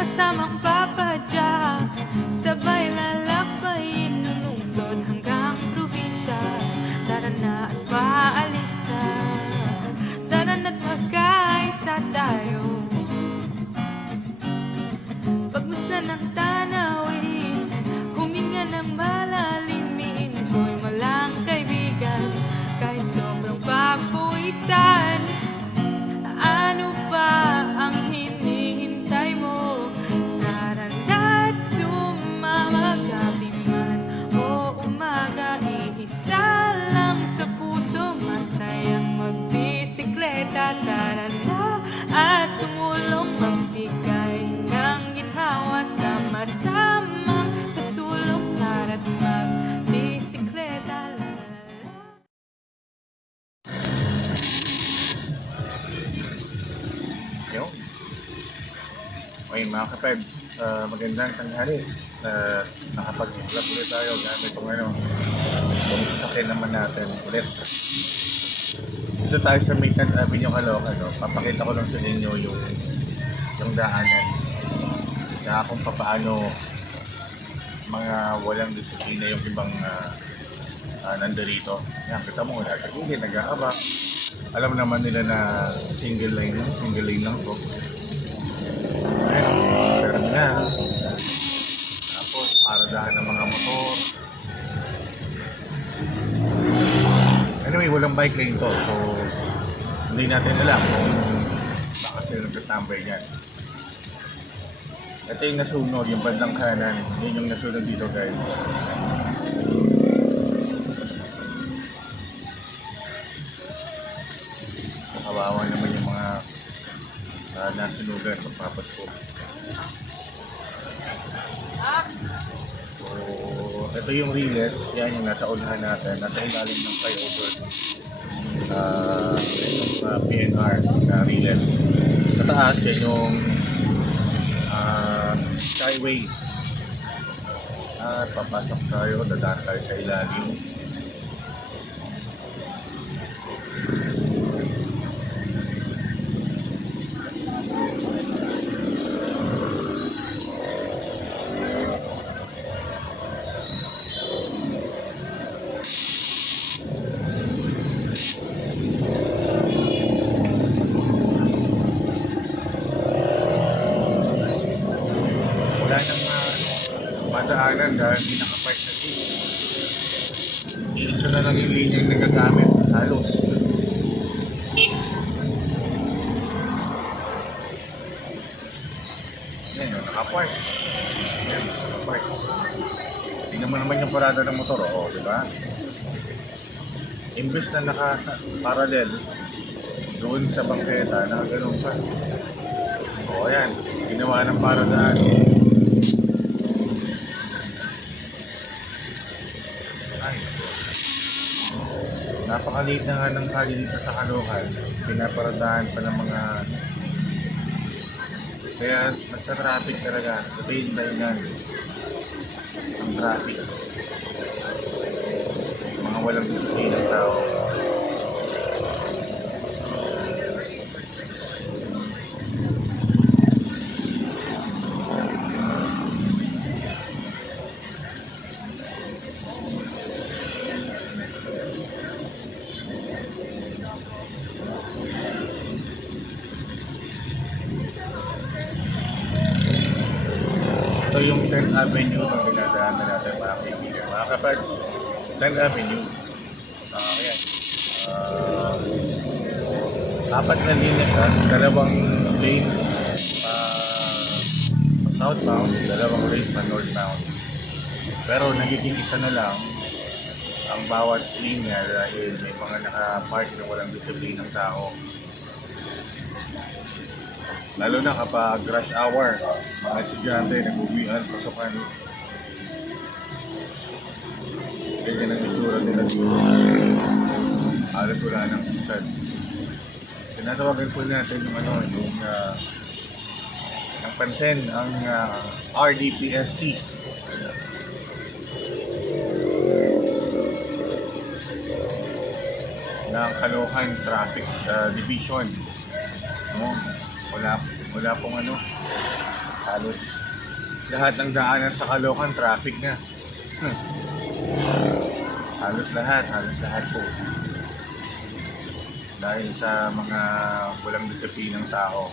Kasamang papadyak, sabay lalakbayin, lungsod hanggang probinsya. Tara na at paalis na, tara na't magkaisa tayo. Pagmasdan ng tanawin, huminga ng malalimin, ko'y malang kaibigan, kahit sobrang pagpuwisan. Ano pa ang hinihintay mo? Tara na't sumama, gabi man o umaga, iisa lang sa puso, masayang magbisikleta. Tara na at tumulong, magbigay ng ginhawa, sama-samang susulong, tara't magbisikleta. Yo. Okay mga kapag, magandang tanghali. Nakapag-vlog ulit tayo gamit itong sasakyan naman natin ulit. Dito tayo sa Maytan Avenue, Caloocan. Papakita ko lang sa inyo yung daanan na kung paano mga walang disiplina yung ibang nandito. Yan, kita mo, nasa gilid, nag-aabak. Alam naman nila na single lane lang po. Ayun, terminal. Tapos, paradahan ng mga motor. Anyway, walang bike lane to. So, hindi natin alam kung bakit sila nagtatambay dyan. Ito yung nasunod, yung bandang kanan. Yun yung nasunod dito, guys. Kawawa naman yung mga nasunugan pagpapasko. So, ito yung Riles. Yan yung nasa unahan natin. Nasa ilalim ng flyover. Yung PNR na Riles. Sa taas, yan yung Skyway. At papasok tayo. Dadaan tayo sa ilalim. Wala nang madaanan dahil hindi nakapark na dito. Isa na lang yung linya yung nagagamit halos. Yan, nakapark. Yan, nakapark. Tingnan mo naman yung parada ng motor, di ba? Imbes na naka-parallel doon sa bangketa, nakaganoon pa. Ayan, ginawa ng paradaan. Ay, napakaliit na nga ng kali dito sa Caloocan. Pinaparadahan pa ng mga... Kaya nagka-traffic talaga. Ito yung dahilan ng traffic. Mga walang disiplina ng tao. Ito yung 10th Avenue na dinadaanan natin mga kaibigan. Mga kapads, 10th Avenue. Ayan. Apat na linya siya. Dalawang lane southbound, dalawang lane pa northbound. Pero nagiging isa na lang ang bawat linya dahil may mga naka-park na walang disiplinang tao. Lalo na kapag rush hour, mga estudyante, nag-uwian, pasukan. Ganyan ang itsura nila dito. Halos wala ng usad. Tinatawagan po natin yung ang pansin, ang RDPST. ng Caloocan Traffic Division. No? Wala pong Halos lahat ng daanan sa Caloocan, traffic na. Halos lahat po. Dahil sa mga walang disiplinang tao.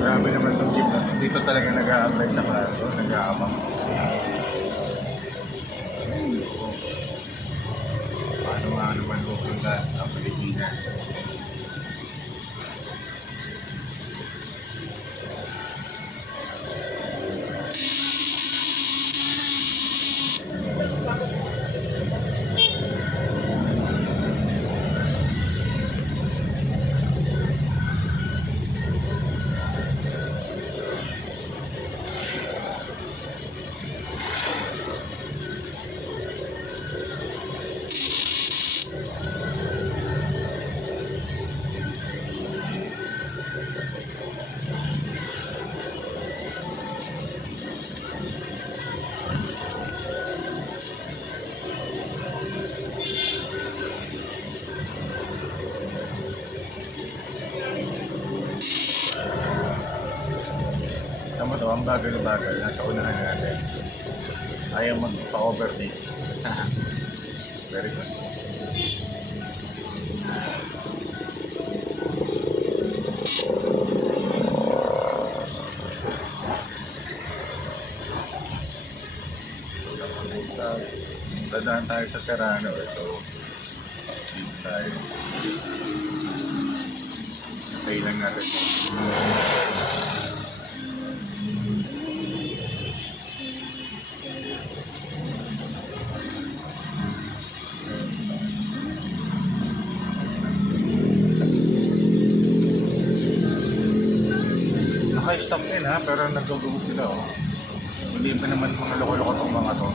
Grabe naman itong jeep na to. Dito talaga nag-a-apply sa klaro, nag-aabang. Paano nga naman pupunta sa Pilipinas? Tama to, ang bagal na bagal. Nasa unahan natin. Ayaw magpa-overtake. Very good. Dadaan tayo sa Serrano. Ito. Dito tayo. Pay lang natin. Naka-stop din ha, pero nagdugugod sila oh. Hindi pa naman mga loko-loko tong mga to.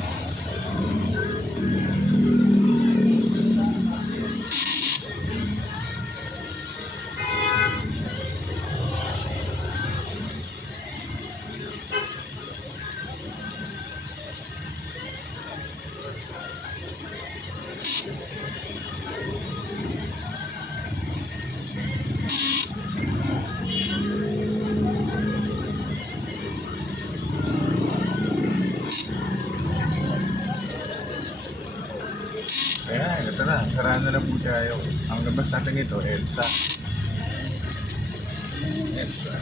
Ayan, ito na. Sarado na po tayo. Ang labas natin ito, EDSA. EDSA.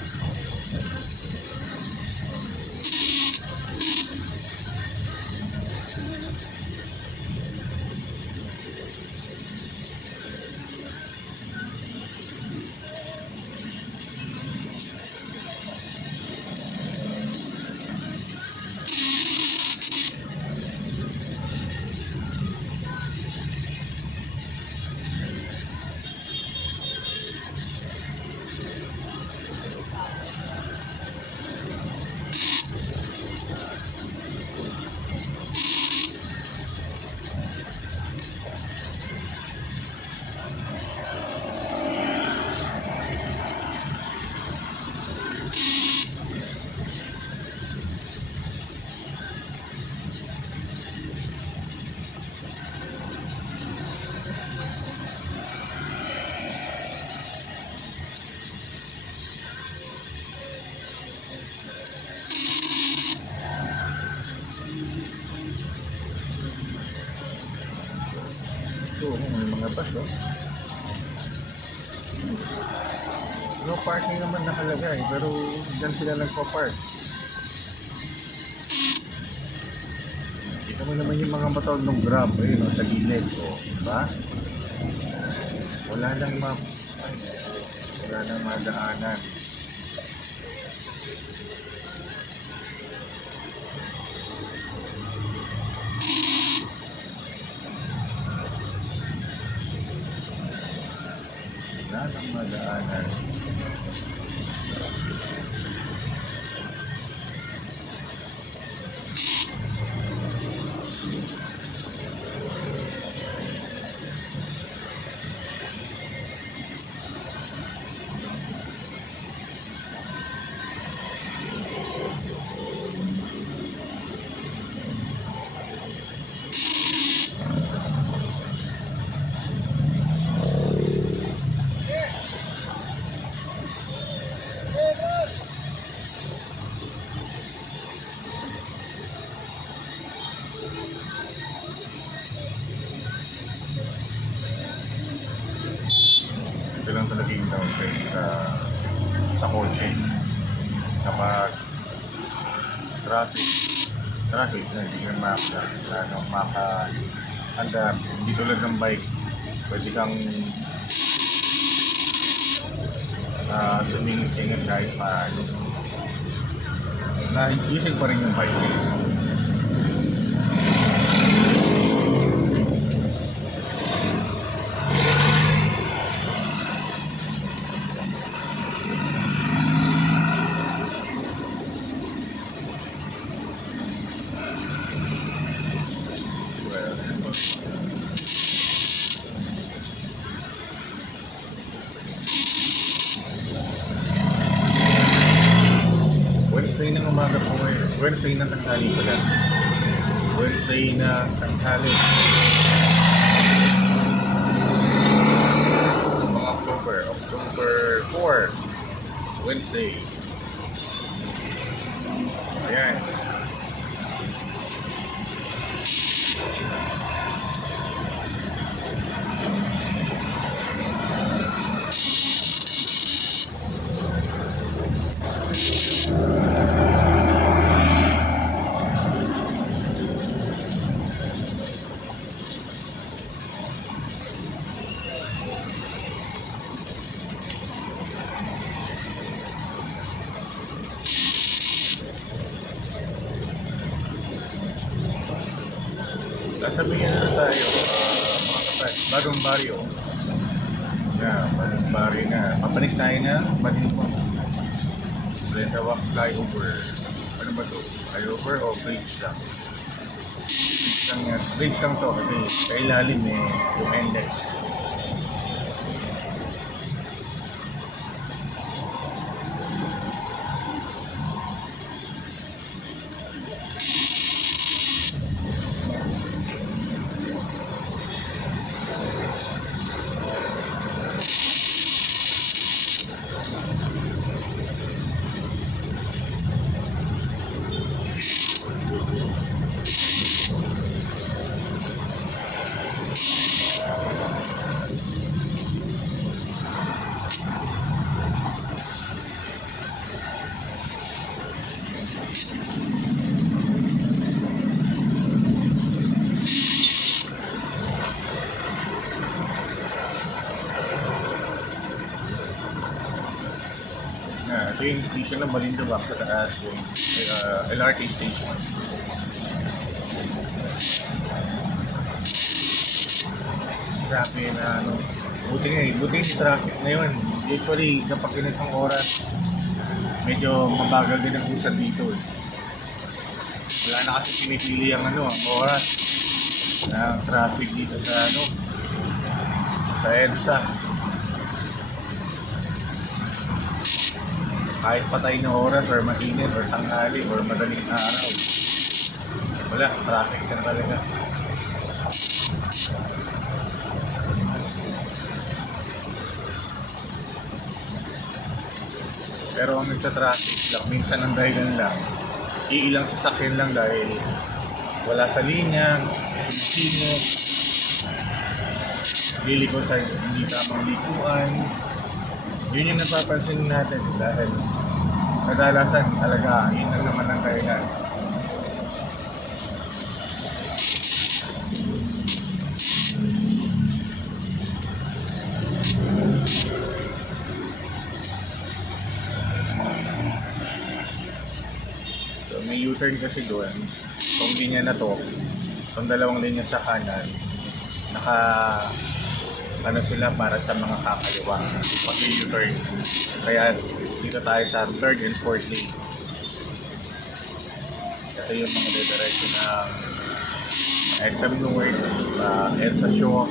may mga bus, oh. No parking naman nakalagay, pero dyan sila nagpa-park. Kita mo naman yung mga motor ng Grab, no, sa gilid, oh, diba? Wala nang map. Wala nang madaanan. Wala nang madaanan. Ito lang talaga yung downside sa kotse. Kapag traffic na hindi ka maka-andar, hindi tulad ng bike, pwede kang sumingit-singit kahit paano. Using pa rin yung bike. Wednesday ng umaga po ngayon. Wednesday ng tanghali pala. Wednesday ng tanghali. Mga October 4. Wednesday. Ayan. Sasabihin na tayo, mga kapatid, bagong baryo. Bagong baryo na. Papanik tayo na, Malinpong. Balintawak flyover. Ano ba ito? Flyover o bridge lang? Bridge lang to kasi sa ilalim yung index. Ito yung station ng Balintawak sa taas, yung LRT station. Grabe na buti yung traffic na yun. Usually kapag ganitong oras, medyo mabagal din ang usad dito. Wala na kasi pinipili ang oras ng traffic dito sa EDSA. Kahit patay na oras or mainit or tanghali or madaling araw, wala, traffic ka na talaga. Pero ang nagsa-traffic lang, minsan ang dahilan lang, iilang sasakyan lang dahil wala sa linya, sino, liliko sa hindi tamang likuan. Yun yung napapansin natin dahil kadalasan talaga yun lang naman ang kailan. So may U-turn kasi doon. Kung linya na to, itong dalawang linya sa kanan, naka ano sila para sa mga kakaliwa pag U-turn. Kaya dito tayo sa third and fourth lane. Ito yung mga dediretso ng SM North, EDSA Shaw.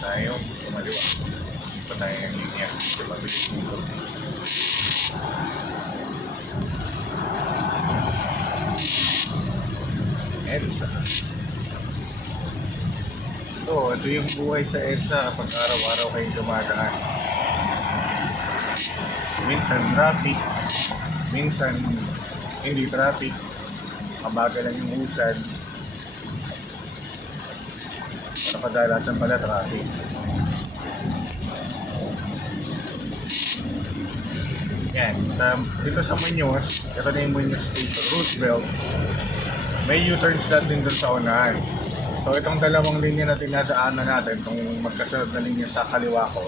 Tayo, kumaliwa. Ito tayo yung linya. Ito mabilis dito. EDSA. Ito yung buhay sa EDSA kapag araw-araw kayong dumadaan. Minsan traffic, minsan hindi traffic, mabagal lang yung usad. Pero kadalasan pala traffic. Yan, dito sa Muñoz, ito na yung Muñoz Station, Roosevelt. May U-turn slot din doon sa unahan. So itong dalawang linya na tinadaanan natin, itong magkasunod na linya sa kaliwa ko,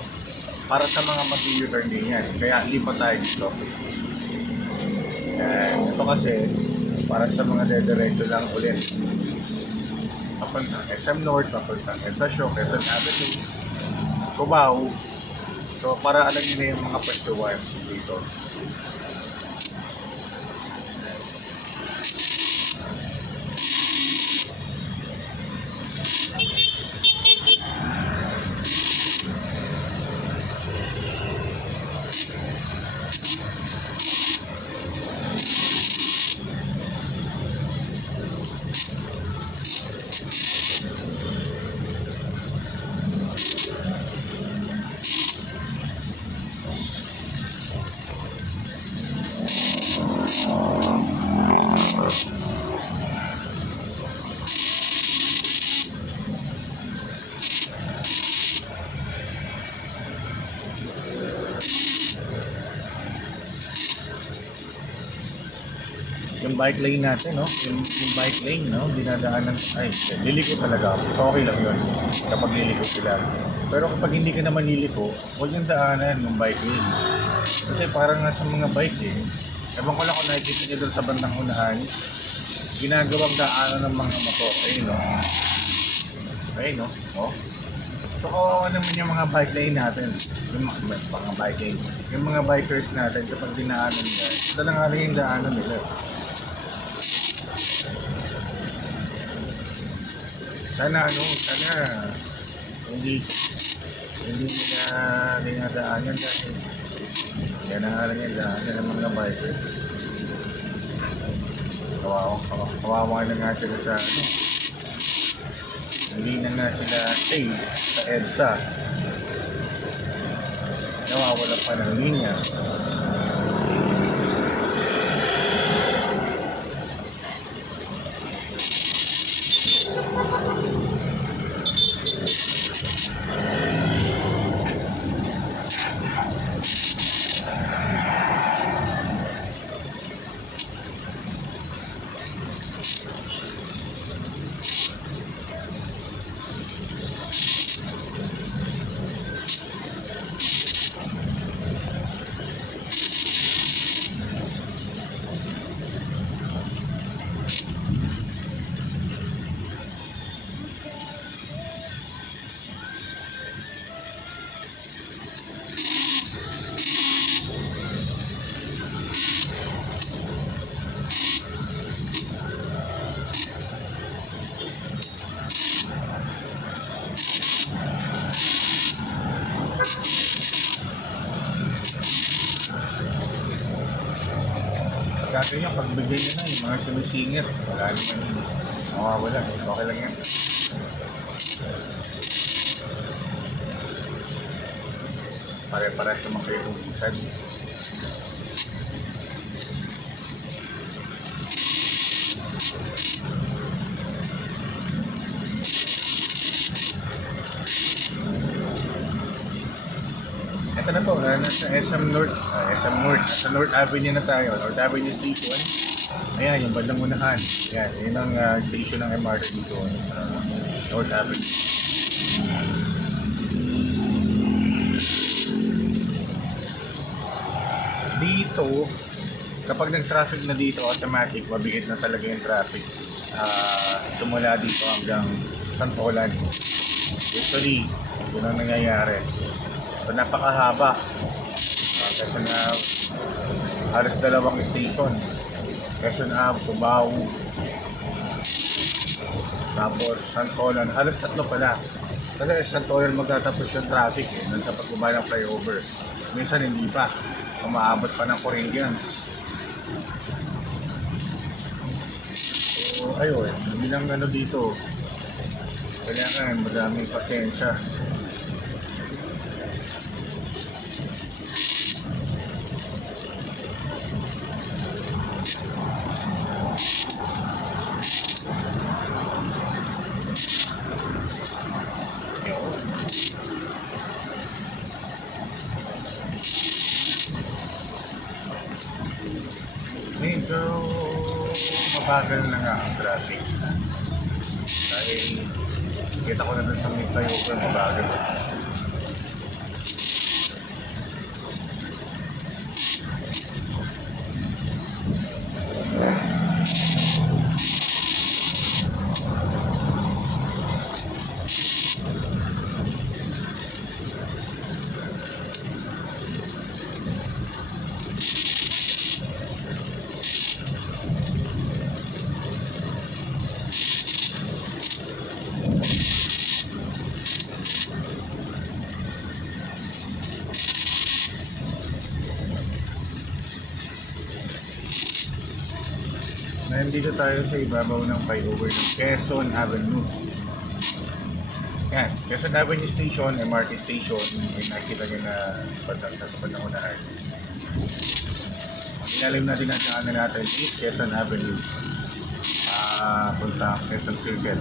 para sa mga mag-U-turn din yan. Kaya lipat tayo dito. Yan, ito kasi para sa mga dediretso lang ulit. Papuntang SM North, papuntang EDSA Shaw, Quezon Avenue, Cubao. So para alam nyo na yung mga pwestuhan dito. Yung bike lane natin, no? Yung bike lane, no? Dinadaanan, ay, liliko talaga ako. So, okay lang yun kapag liliko sila. Pero kapag hindi ka naman liliko, huwag yung daanan yung bike lane. Kasi parang nga sa mga bike eh, ewan ko lang kung nakikita nyo doon sa bandang unahan, ginagawang daanan ng mga motor. Ayun, no? Ayun, no? Oh. So, kawawa naman yung mga bike lane natin. Yung mga bike lane. Yung mga bikers natin, kapag dinaanan nila, ito na nga lang yung daanan nila. Sana hindi nila dinadaanan dahil yan ang alam yung daanan ng mga bikers. Kawawa na nga sila sa hindi na nga sila stay sa EDSA. Nawawala pa ng linya. Dati yung pagbigay nyo na yung mga sumisingit. Wala naman yun. Mawawala. Okay lang yan. Pare-pares naman kayo kung busan. Ito na po, nasa SM North, nasa North Avenue na tayo, North Avenue Station. Ayan, yung bandang unahan. Ayan, yun ang station ng MRT dito, North Avenue. Dito, kapag nag-traffic na dito, automatic, mabigat na talaga yung traffic. Simula dito hanggang Santolan. Usually, yun ang nangyayari. So, napakahaba. Kasi na halos dalawang station. Quezon Ave, Cubao, tapos Santolan. Halos tatlo pala. Kasi Santolan magtatapos yung traffic nung sa pagbaba ng flyover. Minsan hindi pa. Umaabot pa ng Corinthians. So, ayun. Bilang ano dito, kailangan madaming pasensya. Medyo mabagal na nga ang traffic. Dahil kita ko na dun sa may flyover, mabagal. Nandito tayo sa ibabaw ng flyover ng Quezon Avenue. Yan, Quezon Avenue Station, MRT Station, may nakita nyo na sa bandang unahan. Ang ilalim na dinadaanan natin is Quezon Avenue. Punta Quezon Circle.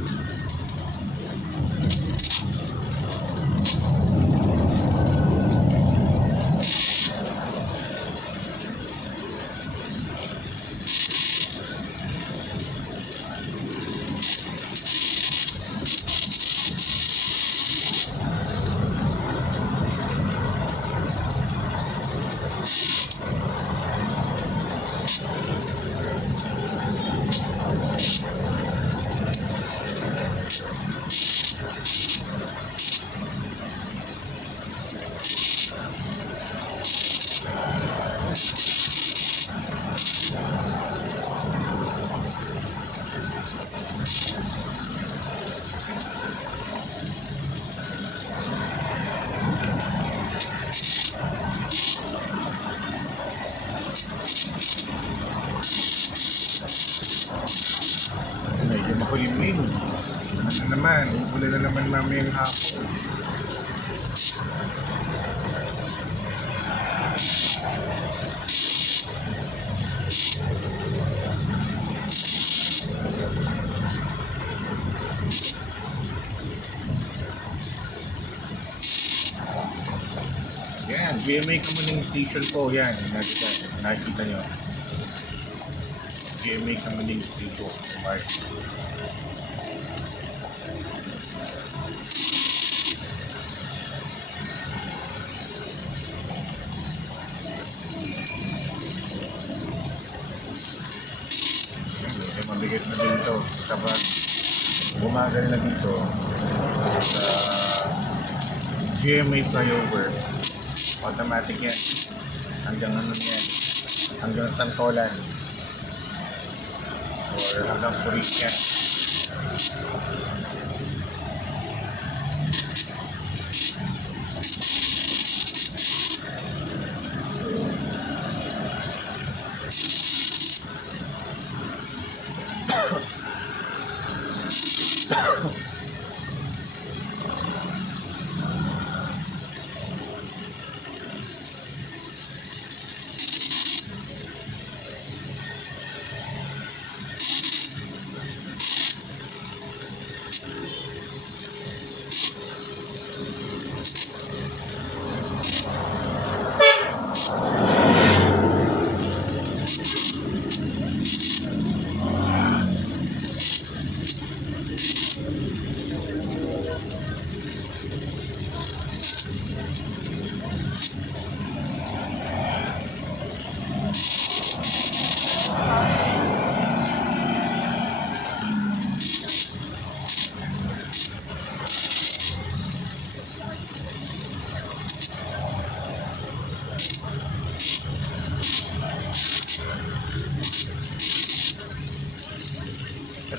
Medyo makulimlim. Ano naman, uulan na naman mamayang hapon. Yan, GMA Kamuning Station po. Yan, nakikita nyo. GMA Kamuning Station. Mark. Medyo mabigat na dito. Kapag bumagal na dito sa GMA flyover, automatic yan. Hanggang ano yan. Hanggang Santolan. Or hanggang Purican.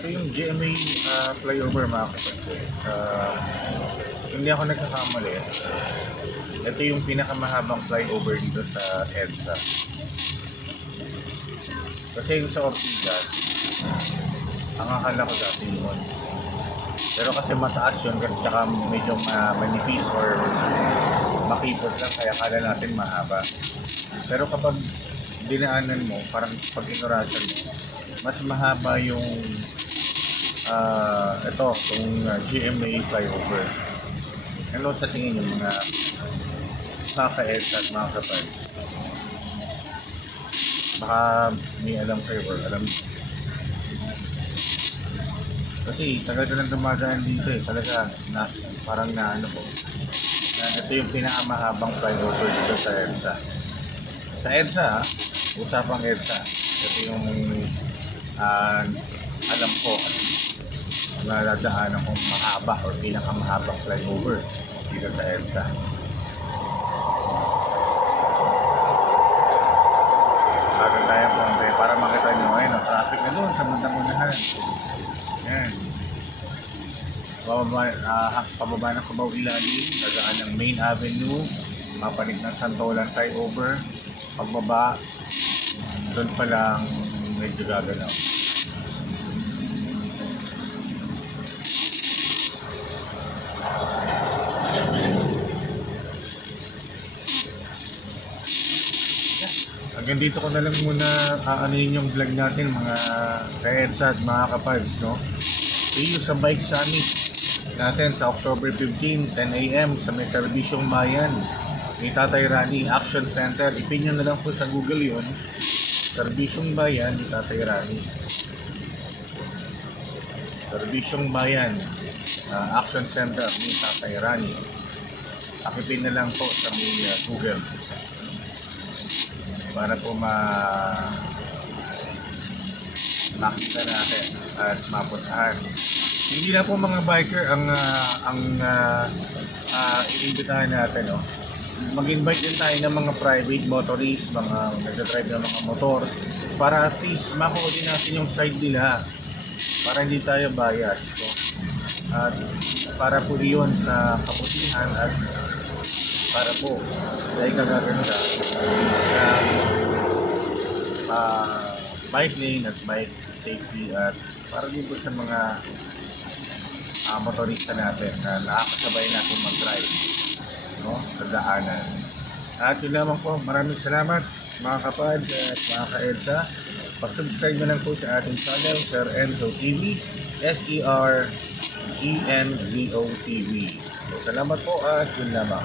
Ito yung GMA flyover mga kapatid. Hindi ako nagkakamali. Ito yung pinakamahabang flyover dito sa EDSA. Kasi yung sa Ortigas, ang akala ko dati yun. Pero kasi mataas yun, kasi tsaka medyo manipis or makipot lang, kaya akala natin mahaba. Pero kapag dinaanan mo, parang pag inurasan mo, mas mahaba yung itong GMA flyover. Ano sa tingin yung mga kaka-EDSA at mga kapal? Baka may alam kayo or alam. Kasi tagal ka lang dumadaan dito eh. Talaga parang na ano po. Ito yung pinakamahabang flyover dito sa EDSA. Sa EDSA, usapang EDSA. Ito yung alam ko na dadaanan kong mahaba or pinakamahabang flyover dito sa EDSA. Bagal tayo konti para makita nyo ngayon ang traffic na doon sa bandang unahan. Yan. Pababa ng Cubao ilalim, dadaan ng Main Avenue, mapanig ng Santolan flyover, pagbaba, doon pa lang medyo gagalaw. Hanggang dito ko na lang muna aanuhin yung vlog natin mga ka-EDSA at mga kapads, no? See you sa Bike Summit natin sa October 15, 10 AM sa may Serbisyong Bayan ni Tatay Rani Action Center. Ipin nyo na lang po sa Google yun, Serbisyong Bayan ni Tatay Rani. Serbisyong Bayan Action Center ni Tatay Rani. Akipin na lang po sa may Google para po makita natin at mapuntahan. Hindi na po mga biker ang iimbitahan natin, no? Mag-invite din tayo ng mga private motorists, mga nagdadrive ng mga motor, para at least makuha din natin yung side nila para hindi tayo bias, no? At para po iyon sa kabutihan at para po sa ikagaganda bike lane at bike safety at para din po sa mga motorista natin na nakakasabay natin mag-drive, no, sa daanan. At yun lamang po, maraming salamat mga kapad at mga ka-EDSA. Pag-subscribe na lang po sa ating channel, Sir Enzo TV, SERENZO TV. So, salamat po at yun lamang.